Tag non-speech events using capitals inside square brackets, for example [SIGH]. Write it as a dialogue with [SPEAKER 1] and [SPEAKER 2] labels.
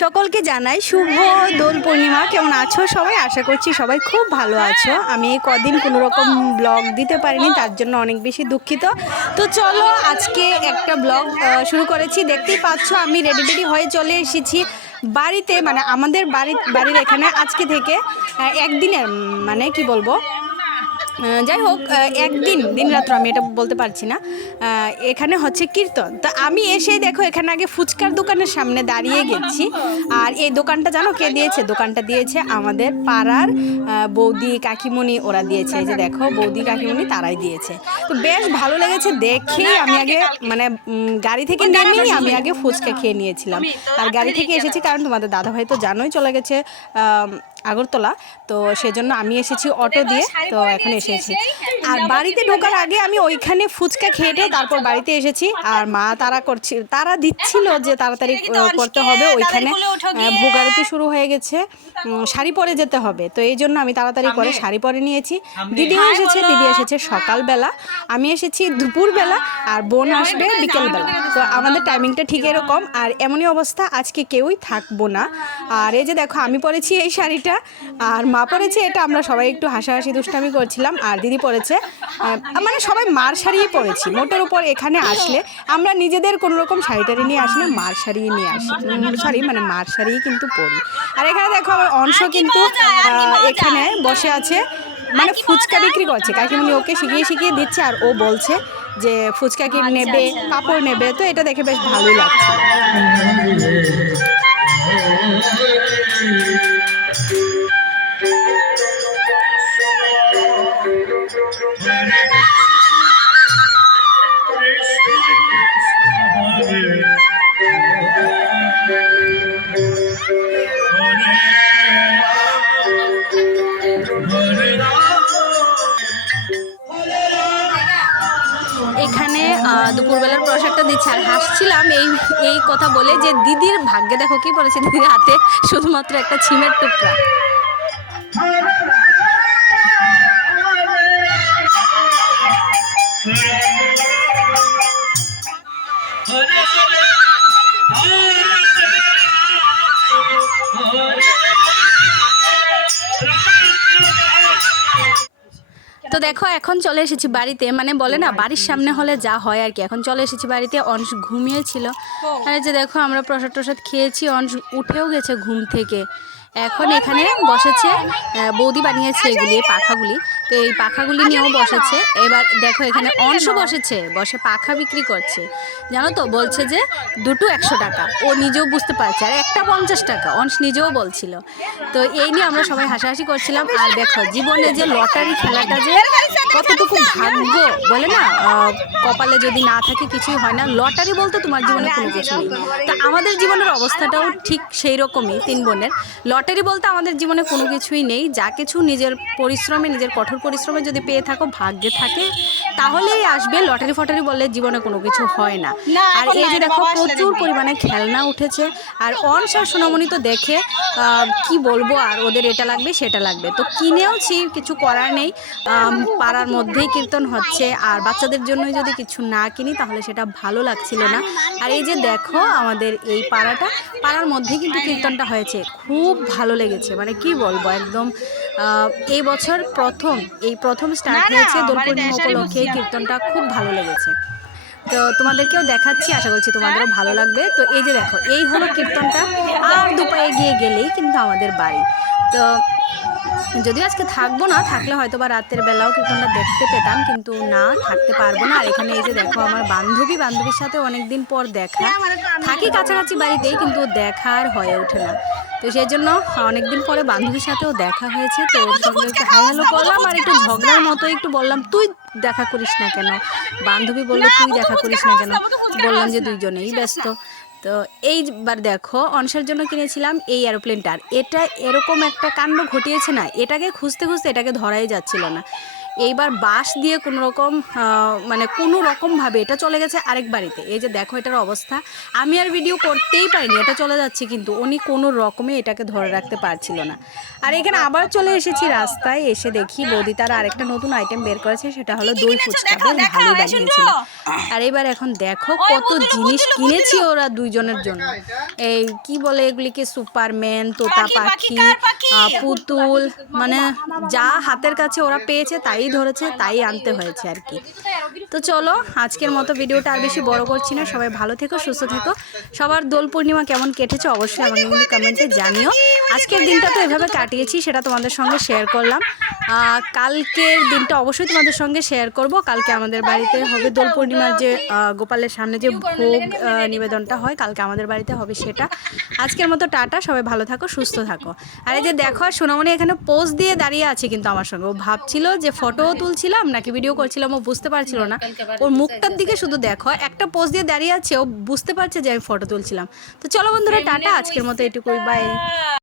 [SPEAKER 1] সকলকে জানাই শুভ দোল পূর্ণিমা। কেমন আছো সবাই? আশা করছি সবাই খুব ভালো আছো। আমি এই কদিন কোনো রকম ব্লগ দিতে পারিনি, তার জন্য অনেক বেশি দুঃখিত। তো চলো আজকে একটা ব্লগ শুরু করেছি। দেখতেই পাচ্ছ আমি রেডি রেডি হয়ে চলে এসেছি বাড়িতে মানে আমাদের বাড়ি, বাড়ির এখানে আজকে থেকে একদিনের মানে কি বলব? যাই হোক একদিন, দিন রাত্র আমি এটা বলতে পারছি না এখানে হচ্ছে কীর্তন। তো আমি এসে দেখো, এখানে আগে ফুচকার দোকানের সামনে দাঁড়িয়ে গেছি। আর এই দোকানটা জানো কে দিয়েছে? দোকানটা দিয়েছে আমাদের পাড়ার বৌদি কাকিমণি, ওরা দিয়েছে। যে দেখো, বৌদি কাকিমণি তারাই দিয়েছে। তো বেশ ভালো লেগেছে দেখেই আমি আগে মানে গাড়ি থেকে নেমেই আমি আগে ফুচকা খেয়ে নিয়েছিলাম। আর গাড়ি থেকে এসেছি কারণ তোমাদের দাদাভাই তো জানোই চলে গেছে আগরতলা তো সেজন্য আমি এসেছি অটো দিয়ে তো এখন এসেছি। আর বাড়িতে ঢোকার আগে আমি ওইখানে ফুচকা খেয়ে টেয়ে তারপর বাড়িতে এসেছি। আর মা তারা করছি তারা দিচ্ছিল যে তাড়াতাড়ি করতে হবে ওইখানে। আহ, ভোগ আরতি শুরু হয়ে গেছে। শাড়ি পরে যেতে হবে। তো এই জন্য আমি তাড়াতাড়ি করে শাড়ি পরে নিয়েছি। দিদিও এসেছে দিদি এসেছে সকালবেলা। আমি এসেছি দুপুরবেলা আর বোন আসবে বিকেলবেলা। তো আমাদের টাইমিংটা ঠিক এরকম। আর এমনই অবস্থা আজকে কেউই থাকব না। আর এই যে দেখো আমি পরেছি এই শাড়িটা। আর মা পরেছে এটা আমরা সবাই একটু হাসাহাসি দুষ্টামি করছিলাম আর দিদি পরেছে মানে সবাই মার শাড়িই পরেছি মোটের উপর এখানে আসলে আমরা নিজেদের কোনো রকম শাড়ি টাড়ি নিয়ে আসি না মার শাড়ি নিয়ে আসি। সরি মানে মার শাড়িই কিন্তু পরি। আর এখানে দেখো আমার অংশ কিন্তু আহ, এখানে বসে আছে। মানে ফুচকা বিক্রি করছে কাকিমুনি ওকে শিখিয়ে শিখিয়ে দিচ্ছে আর ও বলছে যে ফুচকা কি নেবে কাপড় নেবে তো এটা দেখে বেশ ভালোই লাগছে। [LAUGHS] এখানে আহ, দুপুরবেলার প্রসাদটা দিচ্ছে। আর হাসছিলাম এই এই কথা বলে যে, দিদির ভাগ্যে দেখো কি বলেছে? দিদির হাতে শুধুমাত্র একটা ছিমের টুকরা। তো দেখো এখন চলে এসেছি বাড়িতে। মানে বলে না বাড়ির সামনে হলে যা হয় আর কি। এখন চলে এসেছি বাড়িতে অংশ ঘুমিয়েছিল। আর যে দেখো আমরা প্রসাদ টসাদ খেয়েছি অংশ উঠেও গেছে ঘুম থেকে। এখন এখানে বসেছে বৌদি বানিয়েছে এগুলি পাখাগুলি। তো এই পাখাগুলি নিয়েও বসেছে। এবার দেখো এখানে অংশ বসেছে, বসে পাখা বিক্রি করছে। জানো তো, বলছে যে দুটো একশো টাকা। ও নিজেও বুঝতে পারছে। আর একটা পঞ্চাশ টাকা, অংশ নিজেও বলছিল। তো এই নিয়ে আমরা সবাই হাসাহাসি করছিলাম। আর দেখো, জীবনে যে লটারি খেলাটা যে কতটুকু ভাগ্য, বলে না কপালে যদি না থাকে কিছুই হয় না। লটারি বলতে তোমার জীবনে কোনো কিছু নেই। তো আমাদের জীবনের অবস্থাটাও ঠিক সেই রকমই, তিন বোনের। লটারি বলতে আমাদের জীবনে কোনো কিছুই নেই। যা কিছু নিজের পরিশ্রমে, নিজের কঠোর পরিশ্রমে যদি পেয়ে থাকো, ভাগ্যে থাকে। তাহলেই আসবে। লটারি ফটারি বললে জীবনে কোনো কিছু হয় না। আর এই যে দেখো প্রচুর পরিমাণে খেলনা উঠেছে। আর অনস আর সোনামণি তো দেখে কি বলব আর ওদের এটা লাগবে সেটা লাগবে। তো কিনেওছি কিছু করার নেই। পাড়ার মধ্যেই কীর্তন হচ্ছে। আর বাচ্চাদের জন্যই যদি কিছু না কিনি তাহলে সেটা ভালো লাগছিল না। আর এই যে দেখো আমাদের এই পাড়াটা পাড়ার মধ্যেই কিন্তু কীর্তনটা হয়েছে। খুব ভালো লেগেছে। মানে কি বলব একদম এই বছর প্রথম এই প্রথম স্টার্ট হয়েছে দোল পূর্ণিমা উপলক্ষে এই কীর্তনটা খুব ভালো লেগেছে। তো তোমাদেরকেও দেখাচ্ছি আশা করছি তোমাদেরও ভালো লাগবে। তো এই যে দেখো এই হলো কীর্তনটা আর দুপায়ে গিয়ে গেলেই কিন্তু আমাদের বাড়ি। তো যদিও আজকে থাকব না থাকলে হয়তো বা রাতের বেলাও কীর্তনটা দেখতে পেতাম কিন্তু না থাকতে পারব না। আর এখানে এই যে দেখো আমার বান্ধবী বান্ধবীর সাথে অনেকদিন পর দেখা। থাকি কাছাকাছি বাড়িতেই কিন্তু দেখার হয়ে ওঠে না। তো সেই জন্য অনেকদিন পরে বান্ধবীর সাথেও দেখা হয়েছে, তো ওর সঙ্গে একটু হাই হ্যালো করলাম আর একটু ঝগড়ার মতো একটু বললাম, তুই দেখা করিস না কেন? বান্ধবী বলল, তুই দেখা করিস না কেন? বললাম যে দুইজনেই ব্যস্ত। তো এইবার দেখো অনসার জন্য কিনেছিলাম এই এরোপ্লেনটা। আর এটা এরকম একটা কাণ্ড ঘটিয়েছে না, এটাকে খুঁজতে খুঁজতে এটাকে ধরাই যাচ্ছিল না। এইবার বাঁশ দিয়ে কোনো রকম মানে কোনো রকমভাবে এটা চলে গেছে আরেক বাড়িতে। এই যে দেখো এটার অবস্থা। আমি আর ভিডিও করতেই পারিনি এটা চলে যাচ্ছে কিন্তু উনি কোনো রকমে এটাকে ধরে রাখতে পারছিল না। আর এখানে আবার চলে এসেছি রাস্তায় এসে দেখি বৌদি তার আরেকটা নতুন আইটেম বের করেছে সেটা হলো দই ফুচকা বেশ ভালোই বানিয়েছিল। আর এবার এখন দেখো কত জিনিস কিনেছি ওরা দুইজনের জন্য। এই কি বলে এগুলিকে সুপারম্যান তোতা পাখি পুতুল মানে যা হাতের কাছে ওরা পেয়েছে তাই ধরেছে, তাই আনতে হয়েছে আর কি। তো চলো, আজকের মতো ভিডিওটা আর বেশি বড় করছি না। সবাই ভালো থেকো, সুস্থ থেকো। সবার দোল পূর্ণিমা কেমন কেটেছে অবশ্যই আমাকে কিন্তু কমেন্টে জানিও। আজকের দিনটা তো এভাবে কাটিয়েছি, সেটা তোমাদের সঙ্গে শেয়ার করলাম। কালকের দিনটা অবশ্যই তোমাদের সঙ্গে শেয়ার করব। কালকে আমাদের বাড়িতে হবে দোল পূর্ণিমার যে গোপালের সামনে যে ভোগ নিবেদনটা হয়, কালকে আমাদের বাড়িতে হবে সেটা। আজকের মতো টাটা, সবাই ভালো থাকো, সুস্থ থাকো। আর এই যে দেখো সোনামণি এখানে পোজ দিয়ে দাঁড়িয়ে আছে কিন্তু আমার সঙ্গে। ও ভাবছিল যে ফটোও তুলছিলাম নাকি ভিডিও করছিলাম ও বুঝতে পারছিল না। ওর মুখটার দিকে শুধু দেখো একটা পোজ দিয়ে দাঁড়িয়ে আছে ও বুঝতে পারছে যে আমি ফটো তুলছিলাম। তো চলো বন্ধুরা টাটা আজকের মতো এটুকুই বাই